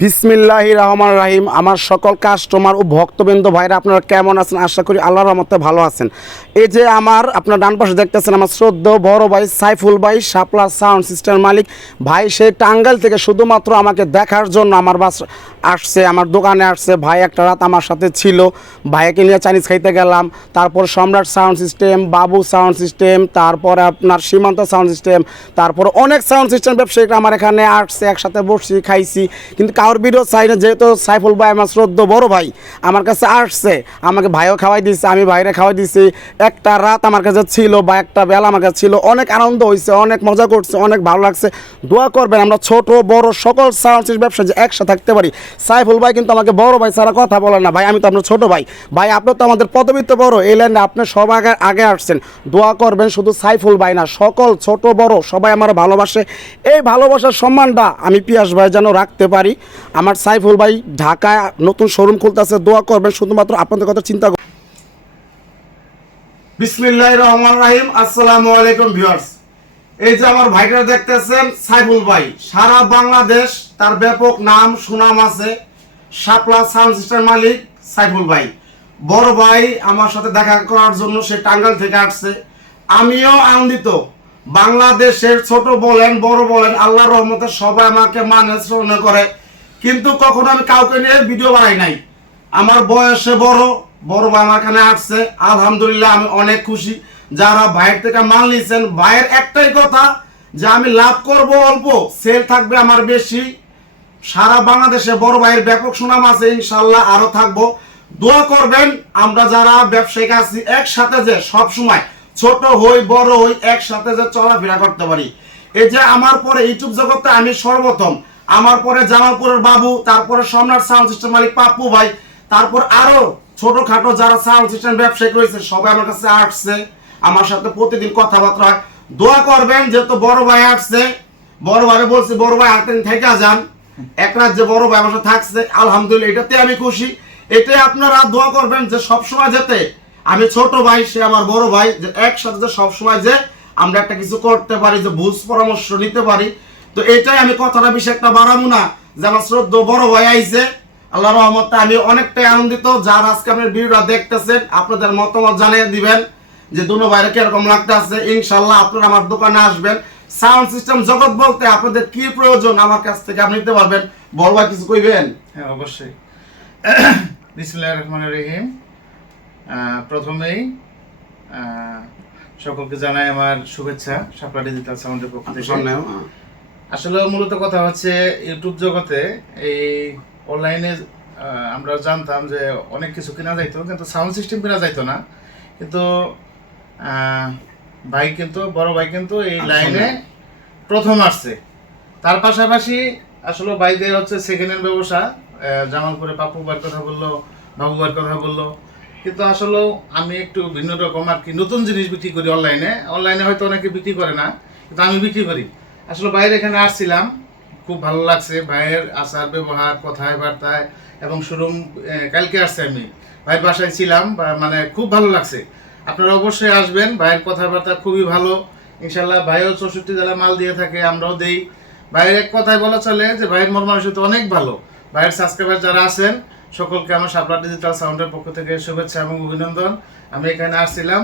বিসমিল্লাহ রহমান রাহিম। আমার সকল কাস্টমার ও ভক্তবৃন্দ ভাইরা আপনারা কেমন আছেন? আশা করি আল্লাহর রহমতে ভালো আছেন। এই যে আমার আপনার ডান পাশে দেখতেছেন আমার শ্রদ্ধ বড় ভাই সাইফুল ভাই, শাপলা সাউন্ড সিস্টেম মালিক ভাই। সেই টাঙ্গাইল থেকে শুধুমাত্র আমাকে দেখার জন্য আমার বাস আসছে, আমার দোকানে আসছে। ভাই, একটা রাত আমার সাথে ছিল। ভাইকে নিয়ে চাইনিজ খাইতে গেলাম। তারপর Samrat sound system, Babu sound system, তারপর আপনার সীমান্ত সাউন্ড সিস্টেম, তারপর অনেক সাউন্ড সিস্টেম ব্যবসায়ীরা আমার এখানে আসছে, একসাথে বসছি, খাইছি। কিন্তু কারোর ভিডিও চাই না, যেহেতু সাইফুল ভাই আমার শ্রদ্ধ বড় ভাই, আমার কাছে আসছে, আমাকে ভাইও খাওয়াই দিচ্ছে আমি ভাইরে খাওয়াই দিছি। একটা রাত আমার কাছে ছিল বা একটা বেলা আমার কাছে ছিল, অনেক আনন্দ হয়েছে অনেক মজা করছে, অনেক ভালো লাগছে। দোয়া করবেন আমরা ছোট, বড়, সকল সাউন্ড ব্যবসা যে একসাথে থাকতে পারি। সাইফুল ভাই কিন্তু আমাকে বড় ভাই ছাড়া কথা বলে না, ভাই আমি তো আপনার ছোট ভাই। ভাই, আপনি তো আমাদের পদবিত্ত বড়, এই লাইনে আপনি সব আগে আগে আসছেন। দোয়া করবেন শুধু সাইফুল ভাই না, সকল ছোট, বড় সবাই আমার ভালোবাসে। এই ভালোবাসার সম্মানটা আমি পিয়াস ভাই যেন রাখতে পারি। আমার সাইফুল ভাই ঢাকায় নতুন শোরুম খুলতেছে, দোয়া করবেন, শুধুমাত্র আপনাদের কথা চিন্তা করুন বিসমিল্লাহ রহমান রাহিম, আসসালামু আলাইকুম ভিউয়ার্স। এই যে আমার ভাইটা দেখতেছেন, সাইফুল ভাই, সারা বাংলাদেশ তার ব্যাপক নাম, সুনাম আছে, শাপলা সাউন্ড সিস্টেম মালিক সাইফুল ভাই। বড় ভাই, আমার সাথে দেখা করার জন্য সে টাঙ্গাইল থেকে আসছে। আমিও আনন্দিত। বাংলাদেশের ছোট বলেন, বড় বলেন, আল্লাহর রহমতে সবাই আমাকে মানে শ্রবণ করে। কিন্তু কখনো আমি কাউকে নিয়ে ভিডিও বানাই নাই। আমার বয়সে বড় বড় ভাই আমার এখানে আসছে। আলহামদুলিল্লাহ আমি অনেক খুশি। যারা ভাইয়ের থেকে মাল নিয়েছেন, ভাইয়ের একটাই কথা যে আমি লাভ করব অল্প সেল থাকবে আমার বেশি। সারা বাংলাদেশে বড় ভাইয়ের ব্যাপক সুনাম আছে ইনশাল্লাহ আরও থাকব। দোয়া করবেন, আমরা যারা ব্যবসায়িক আছি, একসাথে যে সব সময় ছোট হই, বড় হই, একসাথে যে চলাফেরা করতে পারি। এই যে আমার পরে ইউটিউব জগতে আমি সর্বপ্রথম আমার পরে জামালপুরের বাবু, তারপরে সম্রাট সাউন্ড সিস্টেম মালিক পাপ্পু ভাই, তারপর আরও ছোটখাটো যারা সাউন্ড সিস্টেম ব্যবসায়ী রয়েছে সবাই আমার কাছে আসছে, আমার সাথে প্রতিদিন কথাবার্তা হয়। দোয়া করবেন যেহেতু বড় ভাই আসছে, বড় ভাই বলছি, বড় ভাই হাতে থেকে যান, এক রাত যে বড় ভাই আমার সাথে থাকছে, আলহামদুলিল্লাহ এটাতে আমি খুশি। এটাই আপনারা দোয়া করবেন যে সবসময় যেতে আমি ছোট ভাই, সে আমার বড় ভাই, যে একসাথে যে সবসময় যে আমরা একটা কিছু করতে পারি, যে বুঝ পরামর্শ নিতে পারি তো এটাই আমি কথাটা বেশি একটা বাড়াবো না। যে আমার শ্রদ্ধ বড় ভাই আইছে আল্লাহ রহমতে আমি অনেকটাই আনন্দিত। যার আজকে আপনার ভিডিওটা দেখতেছেন আপনাদের মতামত জানিয়ে দিবেন যে দুনো বাইরে কীরকম লাগতেছে। ইনশাল্লাহ আপনারা আমার দোকানে আসবেন। সাউন্ড সিস্টেম জগৎ বলতে আপনাদের কি প্রয়োজন আমার কাছ থেকে আপনি নিতে পারবেন। ভাই কিছু কইবেন? হ্যাঁ অবশ্যই। বিসমুল্লাহ রহমান রহিম। প্রথমেই সকলকে জানাই আমার শুভেচ্ছা সাপলা ডিজিটাল সাউন্ডের পক্ষ থেকে। আসলে মূলত কথা হচ্ছে ইউটিউব জগতে এই অনলাইনে আমরা জানতাম যে অনেক কিছু কেনা যাইতো কিন্তু সাউন্ড সিস্টেম কেনা যাইতো না। কিন্তু ভাই কিন্তু বড় ভাই কিন্তু এই লাইনে প্রথম আসছে। তার পাশাপাশি আসলে ভাইদের হচ্ছে সেকেন্ড হ্যান্ড ব্যবসা জামালপুরে পাপ্পু বার কথা বলল বাবু বার কথা বলল। কিন্তু আসলে আমি একটু ভিন্ন রকম আর কি নতুন জিনিস বিক্রি করি অনলাইনে অনলাইনে হয়তো অনেকে বিক্রি করে না কিন্তু আমি বিক্রি করি। আসলে বাইরে এখানে আসছিলাম, খুব ভালো লাগছে। ভাইয়ের আচার, ব্যবহার কথায় বার্তায় এবং শোরুম কালকে আসছে আমি। ভাইয়ের বাসায় ছিলাম মানে খুব ভালো লাগছে। আপনারা অবশ্যই আসবেন, ভাইয়ের কথাবার্তা খুবই ভালো। ইনশাল্লাহ ভাইও চৌষট্টি জেলা মাল দিয়ে থাকে, আমরাও দেই। ভাইয়ের এক কথায় বলা চলে যে, ভাইয়ের মন মানসিকতা অনেক ভালো। ভাইয়ের সাবস্ক্রাইবার যারা আছেন, সকলকে আমার সাপলা ডিজিটাল সাউন্ডের পক্ষ থেকে শুভেচ্ছা এবং অভিনন্দন। আমি এখানে আসছিলাম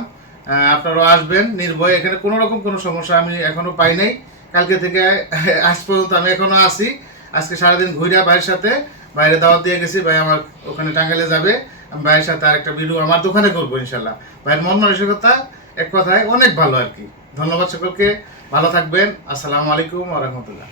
আপনারাও আসবেন, নির্ভয়। এখানে কোনো রকম কোনো সমস্যা আমি এখনও পাই নাই। কালকে থেকে আজ পর্যন্ত আমি এখনও আসি আজকে সারাদিন ঘুরে ভাইয়ের সাথে বাইরে দাওয়াত দিয়ে গেছি, ভাই আমার ওখানে টাঙ্গাইলে যাবে। আমি ভাইয়ের সাথে আর একটা ভিডিও আমার দোকানে করব ইনশাল্লাহ। ভাইয়ের মন মানসিকতা এক কথায় অনেক ভালো আর কি। ধন্যবাদ সকলকে, ভালো থাকবেন। আসসালামু আলাইকুম রহমতুল্লাহ।